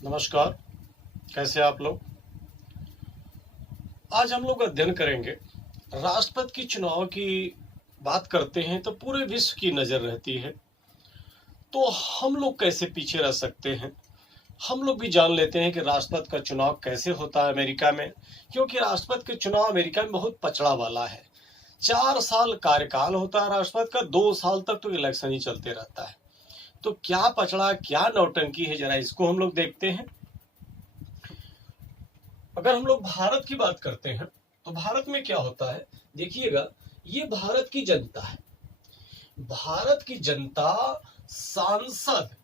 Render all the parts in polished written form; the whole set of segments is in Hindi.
नमस्कार। कैसे आप लोग? आज हम लोग अध्ययन करेंगे। राष्ट्रपति की चुनाव की बात करते हैं तो पूरे विश्व की नजर रहती है, तो हम लोग कैसे पीछे रह सकते हैं। हम लोग भी जान लेते हैं कि राष्ट्रपति का चुनाव कैसे होता है अमेरिका में, क्योंकि राष्ट्रपति का चुनाव अमेरिका में बहुत पचड़ा वाला है। 4 साल कार्यकाल होता है राष्ट्रपति का, 2 साल तक तो इलेक्शन ही चलते रहता है। तो क्या पचड़ा, क्या नौटंकी है, जरा इसको हम लोग देखते हैं। अगर हम लोग भारत की बात करते हैं तो भारत में क्या होता है, देखिएगा। ये भारत की जनता है। भारत की जनता सांसद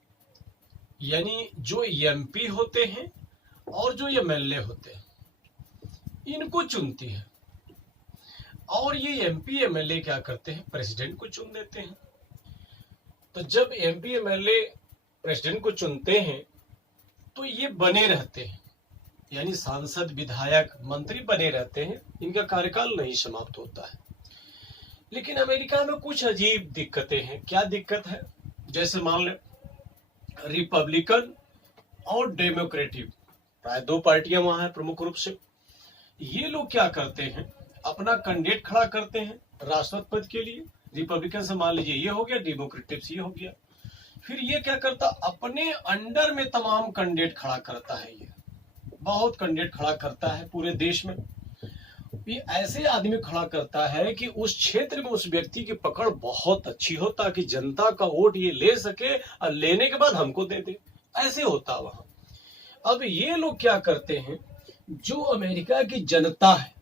यानी जो एमपी होते हैं और जो एमएलए होते हैं, इनको चुनती है। और ये एमपी एमएलए क्या करते हैं, प्रेसिडेंट को चुन देते हैं। तो जब एमपी एमएलए प्रेसिडेंट को चुनते हैं तो ये बने रहते हैं, यानी सांसद विधायक मंत्री बने रहते हैं, इनका कार्यकाल नहीं समाप्त होता है। लेकिन अमेरिका में कुछ अजीब दिक्कतें हैं। क्या दिक्कत है, जैसे मान ले रिपब्लिकन और डेमोक्रेटिक, प्राय 2 पार्टियां वहां हैं प्रमुख रूप से। ये लोग क्या करते हैं, अपना कैंडिडेट खड़ा करते हैं राष्ट्रपति पद के लिए। रिपब्लिकन से मान लीजिए ये हो गया, डेमोक्रेटिक से ये हो गया। फिर ये क्या करता, अपने अंडर में तमाम कैंडिडेट खड़ा करता है। ये बहुत कैंडिडेट खड़ा करता है पूरे देश में। ये ऐसे आदमी खड़ा करता है कि उस क्षेत्र में उस व्यक्ति की पकड़ बहुत अच्छी हो, ताकि जनता का वोट ये ले सके और लेने के बाद हमको दे दे। ऐसे होता वहां। अब ये लोग क्या करते हैं, जो अमेरिका की जनता है,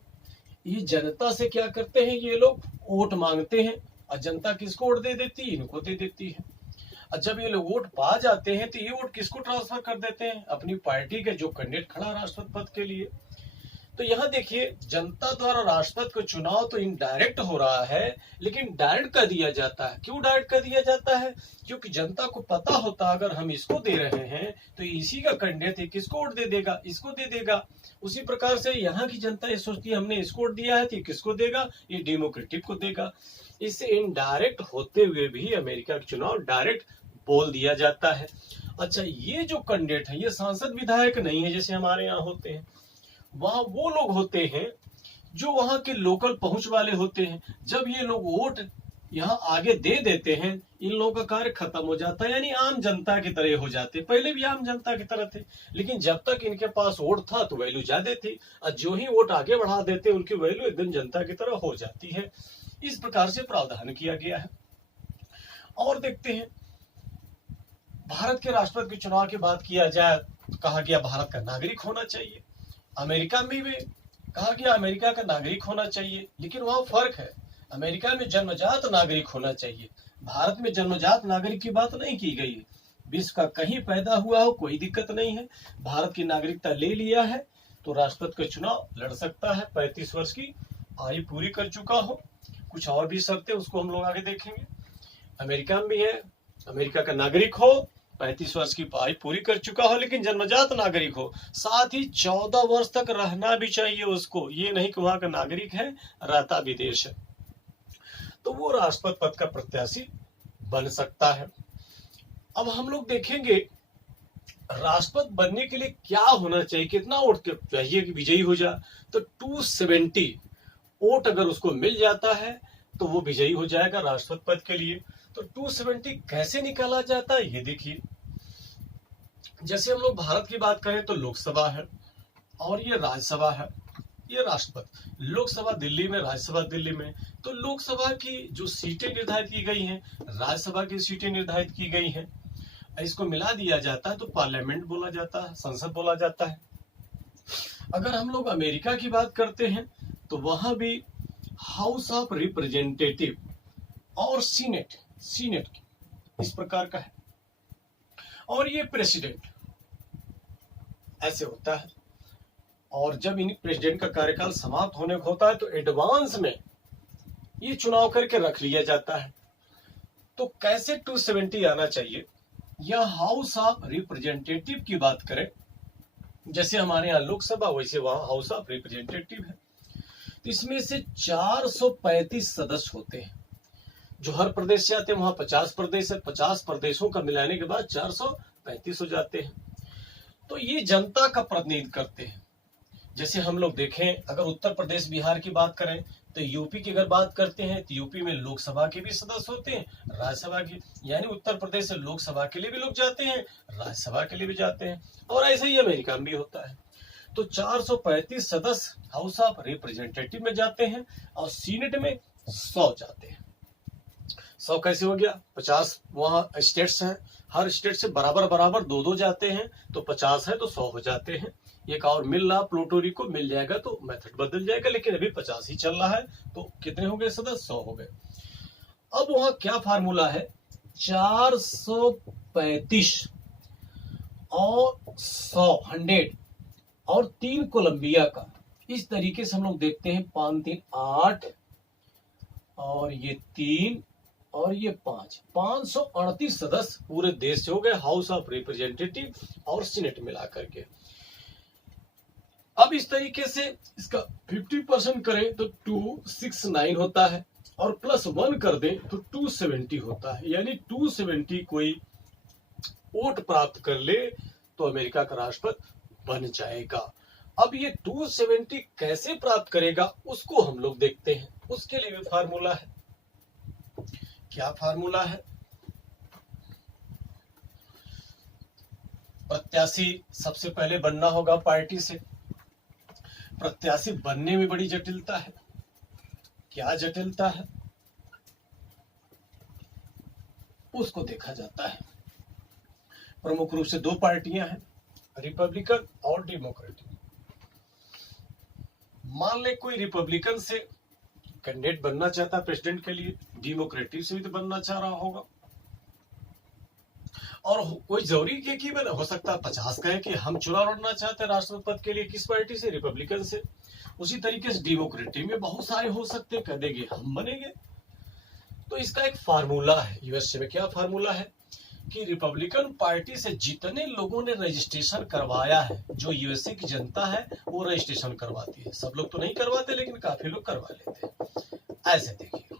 ये जनता से क्या करते हैं, ये लोग वोट मांगते हैं और जनता किसको वोट दे देती है, इनको दे देती है। और जब ये लोग वोट पा जाते हैं तो ये वोट किसको ट्रांसफर कर देते हैं, अपनी पार्टी के जो कैंडिडेट खड़ा राष्ट्रपति पद के लिए। तो यहाँ देखिए, जनता द्वारा राष्ट्रपति का चुनाव तो इनडायरेक्ट हो रहा है, लेकिन डायरेक्ट कर दिया जाता है। क्यों डायरेक्ट कर दिया जाता है, क्योंकि जनता को पता होता है अगर हम इसको दे रहे हैं तो इसी का कैंडिडेट है, किसको वोट दे देगा, इसको दे देगा। उसी प्रकार से यहाँ की जनता ये सोचती है हमने इसको वोट दिया है तो ये किसको देगा, ये डेमोक्रेटिक को देगा। इससे इनडायरेक्ट होते हुए भी अमेरिका का चुनाव डायरेक्ट बोल दिया जाता है। अच्छा, ये जो कैंडिडेट है ये सांसद विधायक नहीं है जैसे हमारे यहाँ होते हैं। वहां वो लोग होते हैं जो वहां के लोकल पहुंच वाले होते हैं। जब ये लोग वोट यहाँ आगे दे देते हैं, इन लोगों का कार्य खत्म हो जाता है, यानी आम जनता की तरह हो जाते। पहले भी आम जनता की तरह थे, लेकिन जब तक इनके पास वोट था तो वैल्यू ज्यादा थी, और जो ही वोट आगे बढ़ा देते उनकी वैल्यू एकदम जनता की तरह हो जाती है। इस प्रकार से प्रावधान किया गया है। और देखते हैं, भारत के राष्ट्रपति के चुनाव की बात किया जाए तो कहा गया भारत का नागरिक होना चाहिए। अमेरिका में भी कहा गया अमेरिका का नागरिक होना चाहिए, लेकिन वहां फर्क है। अमेरिका में जन्मजात नागरिक होना चाहिए, भारत में जन्मजात नागरिक की बात नहीं की गई है। विश्व का कहीं पैदा हुआ हो कोई दिक्कत नहीं है, भारत की नागरिकता ले लिया है तो राष्ट्रपति का चुनाव लड़ सकता है। 35 वर्ष की आयु पूरी कर चुका हो। कुछ और भी शर्तें, उसको हम लोग आगे देखेंगे। अमेरिका में भी है, अमेरिका का नागरिक हो, 35 वर्ष की आयु पूरी कर चुका हो, लेकिन जन्मजात नागरिक हो, साथ ही 14 वर्ष तक रहना भी चाहिए उसको। ये नहीं कि वहां का नागरिक है, रहता विदेश है, तो वो राष्ट्रपति पद का प्रत्याशी बन सकता है। अब हम लोग देखेंगे राष्ट्रपति बनने के लिए क्या होना चाहिए, कितना वोट चाहिए कि विजयी हो जाए। तो 270 वोट अगर उसको मिल जाता है तो वो विजयी हो जाएगा राष्ट्रपति पद के लिए। तो 270 कैसे निकाला जाता है ये देखिए। जैसे हम लोग भारत की बात करें तो लोकसभा है और ये राज्यसभा है, ये राष्ट्रपति। लोकसभा दिल्ली में, राज्यसभा दिल्ली में। तो लोकसभा की जो सीटें निर्धारित की गई हैं, राज्यसभा की सीटें निर्धारित की गई हैं, इसको मिला दिया जाता है तो पार्लियामेंट बोला जाता है, संसद बोला जाता है। अगर हम लोग अमेरिका की बात करते हैं तो वहां भी हाउस ऑफ रिप्रेजेंटेटिव और सीनेट इस प्रकार का है। और ये प्रेसिडेंट ऐसे होता है। और जब इन प्रेसिडेंट का कार्यकाल समाप्त होने को होता है तो एडवांस में ये चुनाव करके रख लिया जाता है। तो कैसे 270 आना चाहिए, या हाउस ऑफ रिप्रेजेंटेटिव की बात करें, जैसे हमारे यहाँ लोकसभा वैसे वहां हाउस ऑफ रिप्रेजेंटेटिव है। तो इसमें से 435 सदस्य होते हैं जो हर प्रदेश से आते हैं। वहां 50 प्रदेश है, 50 प्रदेशों का मिलाने के बाद 435 हो जाते हैं। तो ये जनता का प्रतिनिधित्व करते हैं। जैसे हम लोग देखें, अगर उत्तर प्रदेश बिहार की बात करें, तो यूपी की अगर बात करते हैं तो यूपी में लोकसभा के भी सदस्य होते हैं, राज्यसभा की, यानी उत्तर प्रदेश से लोकसभा के लिए भी लोग जाते हैं, राज्यसभा के लिए भी जाते हैं। और ऐसे ही अमेरिका में भी होता है। तो 435 सदस्य हाउस ऑफ रिप्रेजेंटेटिव में जाते हैं और सीनेट में 100 जाते हैं। 100 कैसे हो गया? 50 वहां स्टेट्स हैं, हर स्टेट से बराबर बराबर 2-2 जाते हैं, तो 50 है तो 100 हो जाते हैं। एक और मिल रहा प्लूटोरी को, मिल जाएगा तो मेथड बदल जाएगा, लेकिन अभी 50 ही चल रहा है। तो कितने हो गए सदस्य? 100 हो गए। अब वहां क्या फार्मूला है? 435 और 100 और 3 कोलंबिया का। इस तरीके से हम लोग देखते हैं, 5 3 8 और ये 3 और ये 5, 538 सदस्य पूरे देश से हो गए हाउस ऑफ रिप्रेजेंटेटिव और सीनेट मिला करके। अब इस तरीके से इसका 50% करें तो 269 होता है, और +1 कर दें तो 270 होता है। यानी 270 कोई वोट प्राप्त कर ले तो अमेरिका का राष्ट्रपति बन जाएगा। अब ये 270 कैसे प्राप्त करेगा उसको हम लोग देखते हैं। उसके लिए भी फार्मूला है। क्या फार्मूला है? प्रत्याशी सबसे पहले बनना होगा पार्टी से। प्रत्याशी बनने में बड़ी जटिलता है। क्या जटिलता है उसको देखा जाता है। प्रमुख रूप से 2 पार्टियां हैं, रिपब्लिकन और डेमोक्रेटिक। मान ले कोई रिपब्लिकन से कैंडिडेट बनना चाहता है प्रेसिडेंट के लिए, डेमोक्रेटिक से भी तो बनना चाह रहा होगा। और कोई जरूरी है कि बना हो सकता है 50 कहे कि हम चुनाव लड़ना चाहते हैं राष्ट्रपति पद के लिए, किस पार्टी से? रिपब्लिकन से। उसी तरीके से डेमोक्रेटिक में बहुत सारे हो सकते हैं, कह देंगे हम बनेंगे। तो इसका एक फार्मूला है यूएसए में। क्या फार्मूला है? कि रिपब्लिकन पार्टी से जितने लोगों ने रजिस्ट्रेशन करवाया है, जो यूएसए की जनता है वो रजिस्ट्रेशन करवाती है। सब लोग तो नहीं करवाते, लेकिन काफी लोग करवा लेते हैं। ऐसे देखिए,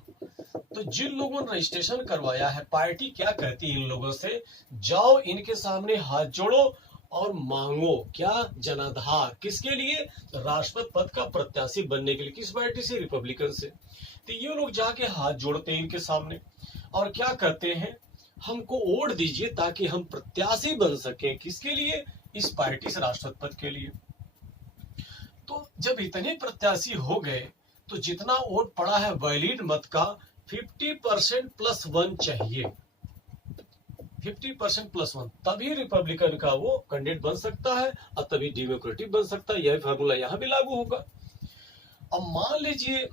तो जिन लोगों ने रजिस्ट्रेशन करवाया है, पार्टी क्या कहती है इन लोगों से? जाओ इनके सामने हाथ जोड़ो और मांगो क्या? जनाधार। किसके लिए? राष्ट्रपति पद का प्रत्याशी बनने के लिए। किस पार्टी से? रिपब्लिकन से। तो ये लोग जाके हाथ जोड़ते हैं इनके सामने और क्या कहते हैं? हमको वोट दीजिए ताकि हम प्रत्याशी बन सकें। किसके लिए? इस पार्टी से राष्ट्रपति पद के लिए। तो जब इतने प्रत्याशी हो गए तो जितना वोट पड़ा है वैलिड मत का 50% +1 चाहिए। 50% +1, तभी रिपब्लिकन का वो कैंडिडेट बन सकता है और तभी डेमोक्रेटिक बन सकता है। यह फार्मूला यहां भी लागू होगा। अब मान लीजिए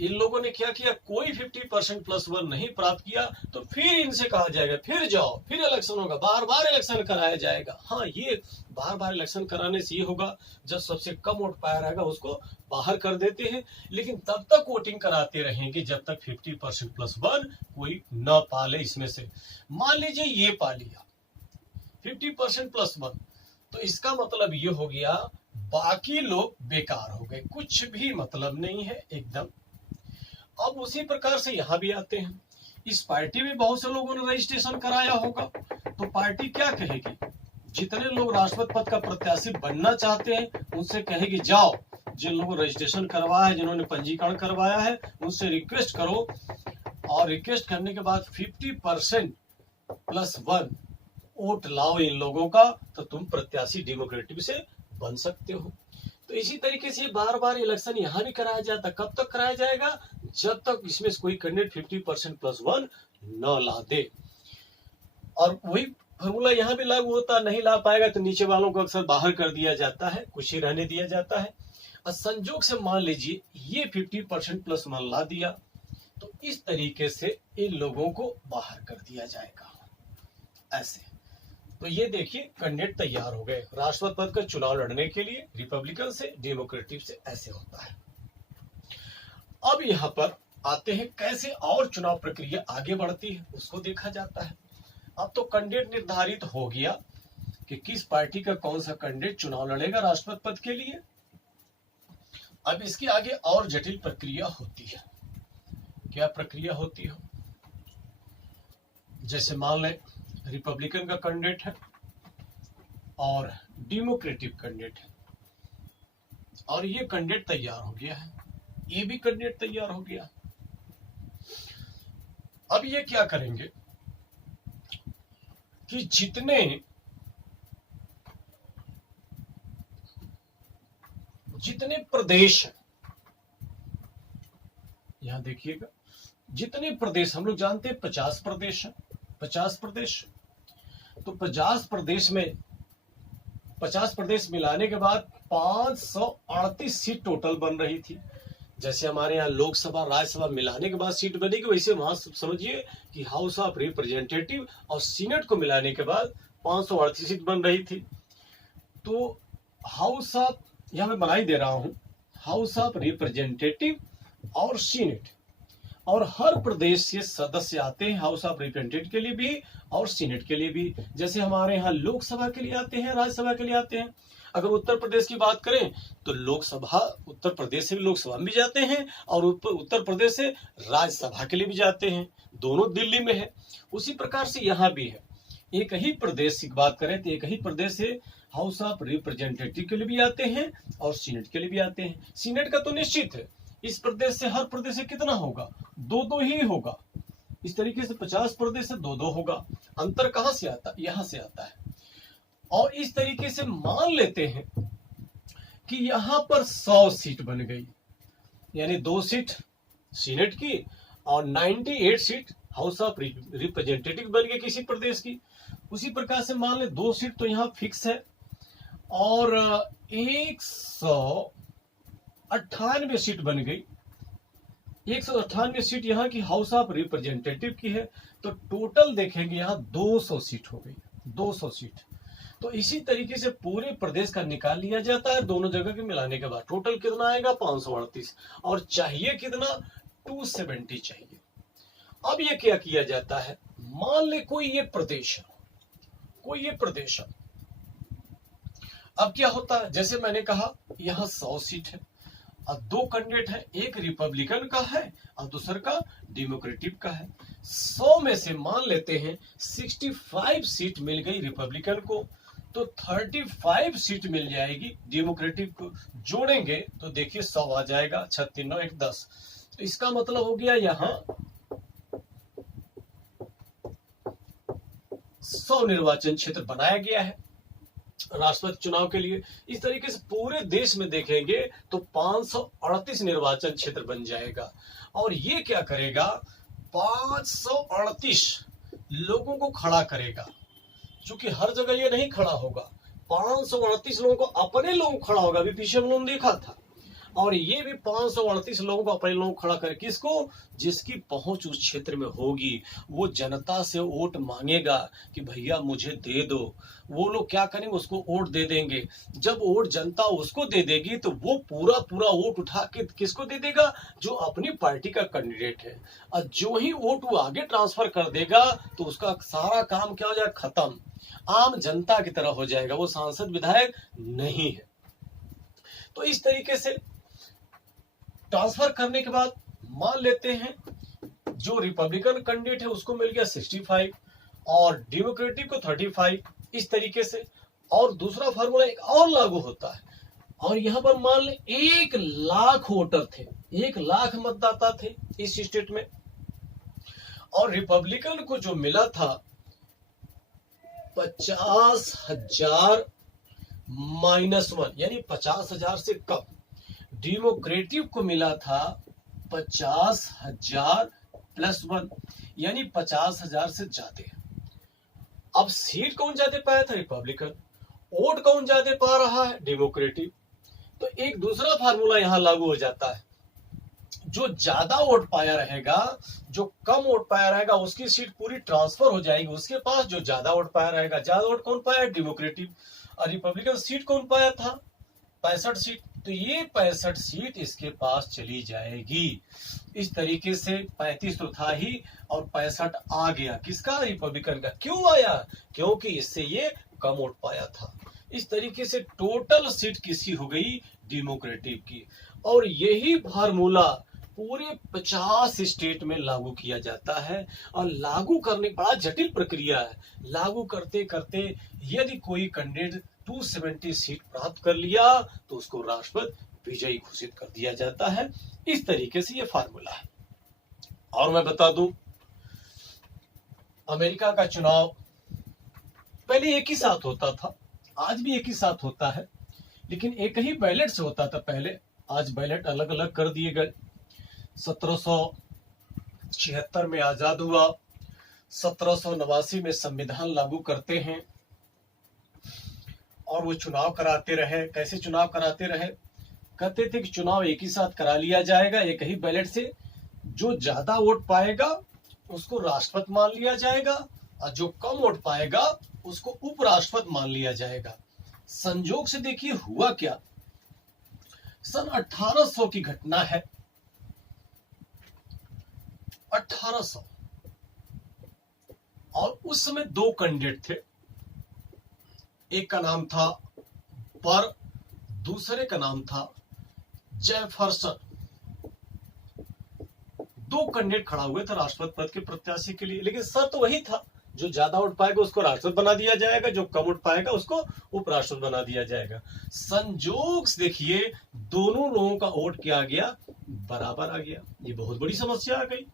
इन लोगों ने क्या किया? कोई 50% +1 नहीं प्राप्त किया, तो फिर इनसे कहा जाएगा फिर जाओ, फिर इलेक्शन होगा, बार बार इलेक्शन कराया जाएगा। हाँ, ये बार बार इलेक्शन कराने से ये होगा, जब सबसे कम वोट पाया रहेगा उसको बाहर कर देते हैं, लेकिन तब तक वोटिंग कराते रहेंगे जब तक 50% +1 कोई न पाले इसमें से। मान लीजिए ये पा लिया 50% +1, तो इसका मतलब ये हो गया बाकी लोग बेकार हो गए, कुछ भी मतलब नहीं है एकदम। अब उसी प्रकार से यहां भी आते हैं। इस पार्टी में बहुत से लोगों ने रजिस्ट्रेशन कराया होगा, तो पार्टी क्या कहेगी? जितने लोग राष्ट्रपति पद का प्रत्याशी बनना चाहते हैं उनसे कहेगी जाओ, जिन लोगों ने रजिस्ट्रेशन करवाया है, जिन्होंने पंजीकरण करवाया है, उनसे रिक्वेस्ट करो, और रिक्वेस्ट करने के बाद 50% +1 वोट लाओ इन लोगों का, तो तुम प्रत्याशी डेमोक्रेटिक से बन सकते हो। तो इसी तरीके से बार बार इलेक्शन यहां भी कराया जाता। कब तक कराया जाएगा? जब तक इसमें से कोई कैंडिडेट 50% +1 न ला दे। और वही फॉर्मूला यहां भी लागू होता। नहीं ला पाएगा तो नीचे वालों को अक्सर बाहर कर दिया जाता है, कुछ ही रहने दिया जाता है। और संजोग से मान लीजिए ये 50% +1 ला दिया, तो इस तरीके से इन लोगों को बाहर कर दिया जाएगा। ऐसे तो ये देखिए कैंडिडेट तैयार हो गए राष्ट्रपति पद का चुनाव लड़ने के लिए, रिपब्लिकन से, डेमोक्रेटिक से। ऐसे होता है। अब यहाँ पर आते हैं कैसे और चुनाव प्रक्रिया आगे बढ़ती है उसको देखा जाता है। अब तो कैंडिडेट निर्धारित हो गया कि किस पार्टी का कौन सा कैंडिडेट चुनाव लड़ेगा राष्ट्रपति पद के लिए। अब इसके आगे और जटिल प्रक्रिया होती है। क्या प्रक्रिया होती है? जैसे मान लें रिपब्लिकन का कैंडिडेट है और डेमोक्रेटिक कैंडिडेट है। और ये कैंडिडेट तैयार हो गया है, ये भी कैंडिडेट तैयार हो गया। अब ये क्या करेंगे कि जितने प्रदेश हैं, यहां देखिएगा, जितने प्रदेश हम लोग जानते हैं 50 प्रदेश है, 50 प्रदेश। तो 50 प्रदेश मिलाने के बाद 538 सीट टोटल बन रही थी। जैसे हमारे यहाँ लोकसभा राज्यसभा मिलाने के बाद सीट बनेगी, वैसे वहां समझिए कि हाउस ऑफ रिप्रेजेंटेटिव और सीनेट को मिलाने के बाद 538 सीट बन रही थी। तो हाउस ऑफ, यहां मैं बना ही दे रहा हूं, हाउस ऑफ रिप्रेजेंटेटिव और सीनेट, और हर प्रदेश से सदस्य आते हैं हाउस ऑफ रिप्रेजेंटेटिव के लिए भी और सीनेट के लिए भी। जैसे हमारे यहाँ लोकसभा के लिए आते हैं, राज्यसभा के लिए आते हैं। अगर उत्तर प्रदेश की बात करें तो लोकसभा, उत्तर प्रदेश से भी लोकसभा में भी जाते हैं और उत्तर प्रदेश से राज्यसभा के लिए भी जाते हैं, दोनों दिल्ली में है। उसी प्रकार से यहाँ भी है। एक ही प्रदेश की बात करें तो एक ही प्रदेश से हाउस ऑफ रिप्रेजेंटेटिव के लिए भी आते हैं और सीनेट के लिए भी आते हैं। सीनेट का तो निश्चित है, इस प्रदेश से हर प्रदेश से कितना होगा, 2-2 ही होगा। इस तरीके से 50 प्रदेश से 2-2 होगा। अंतर कहां से आता है, यहां से आता है। और इस तरीके से मान लेते हैं कि यहां पर 100 सीट बन गई, यानी 2 सीट सीनेट की और 98 सीट हाउस ऑफ रिप्रेजेंटेटिव बन गई किसी प्रदेश की। उसी प्रकार से मान ले 2 सीट तो यहां फिक्स है और 198 सीट बन गई। 198 सीट यहाँ की हाउस ऑफ रिप्रेजेंटेटिव की है। तो टोटल देखेंगे यहाँ 200 सीट हो गई, 200 सीट। तो इसी तरीके से पूरे प्रदेश का निकाल लिया जाता है दोनों जगह के मिलाने के बाद। टोटल कितना आएगा, 538, और चाहिए कितना, 270 चाहिए। अब ये क्या किया जाता है, मान ले कोई ये प्रदेश है, अब क्या होता है, जैसे मैंने कहा यहाँ 100 सीट है, अब 2 कैंडिडेट है, एक रिपब्लिकन का है और दूसरा का डेमोक्रेटिव का है। 100 में से मान लेते हैं 65 सीट मिल गई रिपब्लिकन को, तो 35 सीट मिल जाएगी डेमोक्रेटिव को। जोड़ेंगे तो देखिए 100 आ जाएगा, 36 9 1 10। तो इसका मतलब हो गया यहाँ 100 निर्वाचन क्षेत्र बनाया गया है राष्ट्रपति चुनाव के लिए। इस तरीके से पूरे देश में देखेंगे तो 538 निर्वाचन क्षेत्र बन जाएगा। और ये क्या करेगा, 538 लोगों को खड़ा करेगा, क्योंकि हर जगह ये नहीं खड़ा होगा। 538 लोगों को, अपने लोगों को खड़ा होगा, अभी पीछे हम लोगों ने देखा था। और ये भी 538 लोगों को, अपने लोगों को खड़ा करे, किसको, जिसकी पहुंच उस क्षेत्र में होगी। वो जनता से वोट मांगेगा कि भैया मुझे दे दो, वो लोग क्या करेंगे, उसको वोट दे देंगे। जब वोट जनता उसको दे देगी तो वो पूरा वोट उठा के किसको दे देगा, जो अपनी पार्टी का कैंडिडेट है। और जो ही वोट वो आगे ट्रांसफर कर देगा तो उसका सारा काम क्या हो जाएगा, खत्म, आम जनता की तरह हो जाएगा, वो सांसद विधायक नहीं है। तो इस तरीके से ट्रांसफर करने के बाद मान लेते हैं जो रिपब्लिकन कैंडिडेट है उसको मिल गया 65 और डेमोक्रेटिक को 35, इस तरीके से। और दूसरा फार्मूला एक और लागू होता है, और यहां पर मान ले 1 लाख वोटर थे, 1 लाख मतदाता थे इस स्टेट में, और रिपब्लिकन को जो मिला था 50,000 -1, यानी 50,000 से कम। डेमोक्रेटिव को मिला था 50,000 +1, यानी 50,000 से ज्यादा। अब सीट कौन ज्यादा पाया था, रिपब्लिकन। वोट कौन ज्यादा पा रहा है, डेमोक्रेटिव। तो एक दूसरा फार्मूला यहां लागू हो जाता है, जो ज्यादा वोट पाया रहेगा, जो कम वोट पाया रहेगा उसकी सीट पूरी ट्रांसफर हो जाएगी उसके पास, जो ज्यादा वोट पाया रहेगा। ज्यादा वोट कौन पाया, डेमोक्रेटिव। और रिपब्लिकन सीट कौन पाया था, 65 सीट, तो ये 65 सीट इसके पास चली जाएगी। इस तरीके से 35 तो था ही और 65 आ गया, किसका, रिपब्लिकन का। क्यों आया, क्योंकि इससे ये कम वोट पाया था। इस तरीके से टोटल सीट किसकी हो गई, डेमोक्रेटिव की। और यही फार्मूला पूरे 50 स्टेट में लागू किया जाता है। और लागू करने बड़ा जटिल प्रक्रिया है। लागू करते करते यदि कोई कैंडिडेट 270 सीट प्राप्त कर लिया तो उसको राष्ट्रपति विजयी घोषित कर दिया जाता है। इस तरीके से ये फार्मूला है। और मैं बता दूं, अमेरिका का चुनाव पहले एक ही साथ होता था, आज भी एक ही साथ होता है, लेकिन एक ही बैलेट से होता था पहले। आज बैलेट अलग अलग कर दिए गए। 1776 में आजाद हुआ, 1789 में संविधान लागू करते हैं, और वो चुनाव कराते रहे। कैसे चुनाव कराते रहे? कहते थे कि चुनाव एक ही साथ करा लिया जाएगा, एक ही बैलेट से। जो ज्यादा वोट पाएगा उसको राष्ट्रपति मान लिया जाएगा, और जो कम वोट पाएगा उसको उपराष्ट्रपति मान लिया जाएगा। संजोग से देखिए हुआ क्या, सन 1800 की घटना है। 1800, और उस समय दो कैंडिडेट थे। एक का नाम था पर, दूसरे का नाम था जेफरसन। दो कैंडिडेट खड़ा हुए थे राष्ट्रपति पद के प्रत्याशी के लिए, लेकिन शर्त वही था, जो ज्यादा वोट पाएगा उसको राष्ट्रपति बना दिया जाएगा, जो कम वोट पाएगा उसको उपराष्ट्रपति बना दिया जाएगा। संजोग से देखिए दोनों लोगों का वोट क्या आ गया, बराबर आ गया। ये बहुत बड़ी समस्या आ गई।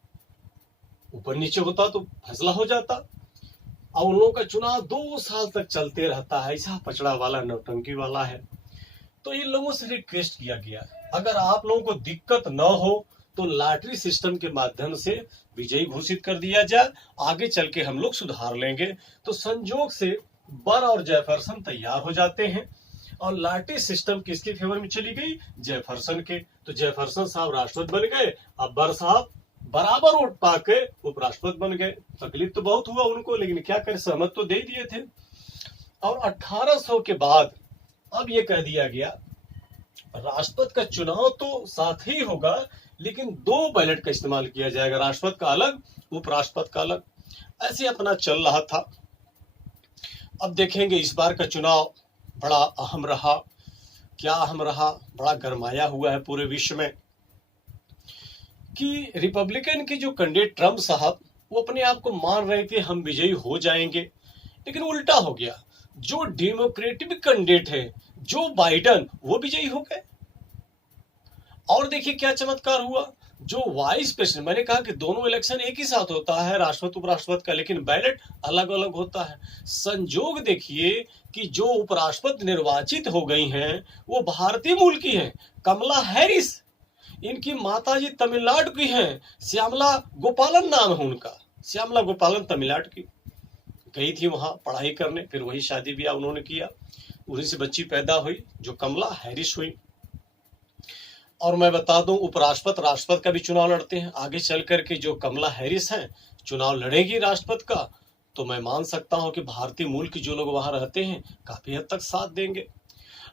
ऊपर नीचे होता तो फैसला हो जाता, और उन लोगों का चुनाव 2 साल तक चलते रहता है। ऐसा पचड़ा वाला, नौटंकी वाला है। तो इन लोगों से रिक्वेस्ट किया गया, अगर आप लोगों को दिक्कत न हो तो लॉटरी सिस्टम के माध्यम से विजयी घोषित कर दिया जाए, आगे चल के हम लोग सुधार लेंगे। तो संजोग से बर और जेफरसन तैयार हो जाते हैं, और लॉटरी सिस्टम किसके फेवर में चली गई? जेफरसन के। तो जेफरसन साहब राष्ट्रपति बन गए, अब बर साहब बराबर वोट पाके उपराष्ट्रपति बन गए। तकलीफ तो बहुत हुआ उनको, लेकिन क्या करें, सहमत तो दे दिए थे। और 1800 के बाद अब ये कह दिया गया, राष्ट्रपति का चुनाव तो साथ ही होगा, लेकिन 2 बैलेट का इस्तेमाल किया जाएगा, राष्ट्रपति का अलग, उपराष्ट्रपति का अलग। ऐसे अपना चल रहा था। अब देखेंगे इस बार का चुनाव बड़ा अहम रहा। क्या अहम रहा? बड़ा गरमाया हुआ है पूरे विश्व में कि रिपब्लिकन के जो कैंडिडेट ट्रम्प साहब, वो अपने आप को मान रहे थे हम विजयी हो जाएंगे, लेकिन उल्टा हो गया। जो डेमोक्रेटिक कैंडिडेट है जो बाइडन, वो विजयी हो गए। और देखिए क्या चमत्कार हुआ, जो वाइस प्रेसिडेंट, मैंने कहा कि दोनों इलेक्शन एक ही साथ होता है, राष्ट्रपति उपराष्ट्रपति का, लेकिन बैलेट अलग अलग होता है। संजोग देखिए कि जो उपराष्ट्रपति निर्वाचित हो गई हैं वो भारतीय मूल की हैं, कमला हैरिस। इनकी माताजी तमिलनाडु की हैं, श्यामला गोपालन नाम है उनका, श्यामला गोपालन तमिलनाडु की। गई थी वहां पढ़ाई करने, फिर वही शादी ब्याह उन्होंने किया, उन्हीं से बच्ची पैदा हुई जो कमला हैरिस हुई। और मैं बता दूं, उपराष्ट्रपति राष्ट्रपति का भी चुनाव लड़ते हैं। आगे चल करके जो कमला हैरिस हैं चुनाव लड़ेगी राष्ट्रपति का, तो मैं मान सकता हूं कि भारतीय मूल के जो लोग वहां रहते हैं काफी हद तक साथ देंगे।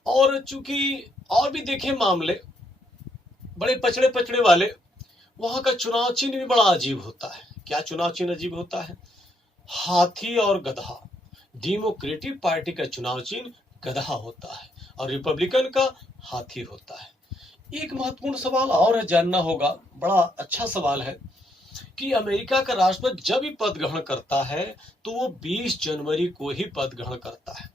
और चूंकि और भी देखें मामले बड़े पचड़े पचड़े वाले, वहां का चुनाव चिन्ह भी बड़ा अजीब होता है। क्या चुनाव चिन्ह अजीब होता है? हाथी और गधा। डेमोक्रेटिक पार्टी का चुनाव चिन्ह गधा होता है और रिपब्लिकन का हाथी होता है। एक महत्वपूर्ण सवाल और है, जानना होगा, बड़ा अच्छा सवाल है कि अमेरिका का राष्ट्रपति जब भी पद ग्रहण करता है तो वो 20 जनवरी को ही पद ग्रहण करता है।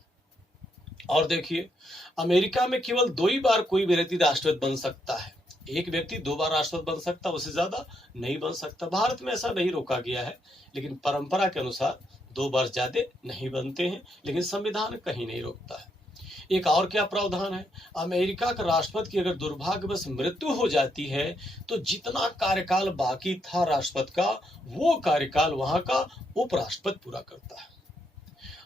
और देखिए अमेरिका में केवल 2 ही बार कोई व्यक्ति राष्ट्रपति बन सकता है। एक व्यक्ति 2 बार राष्ट्रपति बन सकता, उससे ज्यादा नहीं बन सकता। भारत में ऐसा नहीं रोका गया है, लेकिन परंपरा के अनुसार 2 बार ज्यादा नहीं बनते हैं, लेकिन संविधान कहीं नहीं रोकता है। एक और क्या प्रावधान है, अमेरिका का राष्ट्रपति की अगर दुर्भाग्यवश मृत्यु हो जाती है तो जितना कार्यकाल बाकी था राष्ट्रपति का, वो कार्यकाल वहां का उपराष्ट्रपति पूरा करता है।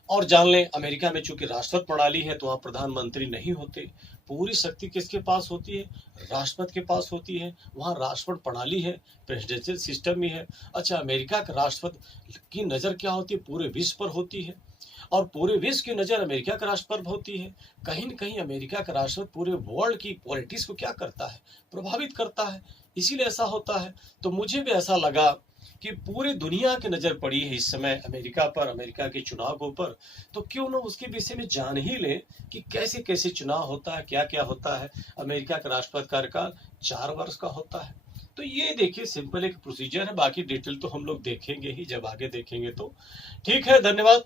और जान लें, अमेरिका में चूंकि राष्ट्रपति प्रणाली है तो वहां प्रधानमंत्री नहीं होते। पूरी शक्ति किसके पास होती है? राष्ट्रपति के पास होती है। वहां राष्ट्रपति प्रणाली है, प्रेसिडेंशियल सिस्टम ही है। अच्छा, अमेरिका के राष्ट्रपति की नजर क्या होती है? पूरे विश्व पर होती है, और पूरे विश्व की नजर अमेरिका के राष्ट्रपति पर होती है। कहीं न कहीं अमेरिका का राष्ट्रपति पूरे वर्ल्ड की पॉलिटिक्स को क्या करता है? प्रभावित करता है। इसीलिए ऐसा होता है। तो मुझे भी ऐसा लगा कि पूरी दुनिया की नजर पड़ी है इस समय अमेरिका पर, अमेरिका के चुनाव के ऊपर, तो क्यों ना उसके विषय में जान ही ले कि कैसे कैसे चुनाव होता है, क्या क्या होता है। अमेरिका का राष्ट्रपति कार्यकाल 4 वर्ष का होता है। तो ये देखिए सिंपल एक प्रोसीजर है, बाकी डिटेल तो हम लोग देखेंगे ही जब आगे देखेंगे। तो ठीक है, धन्यवाद।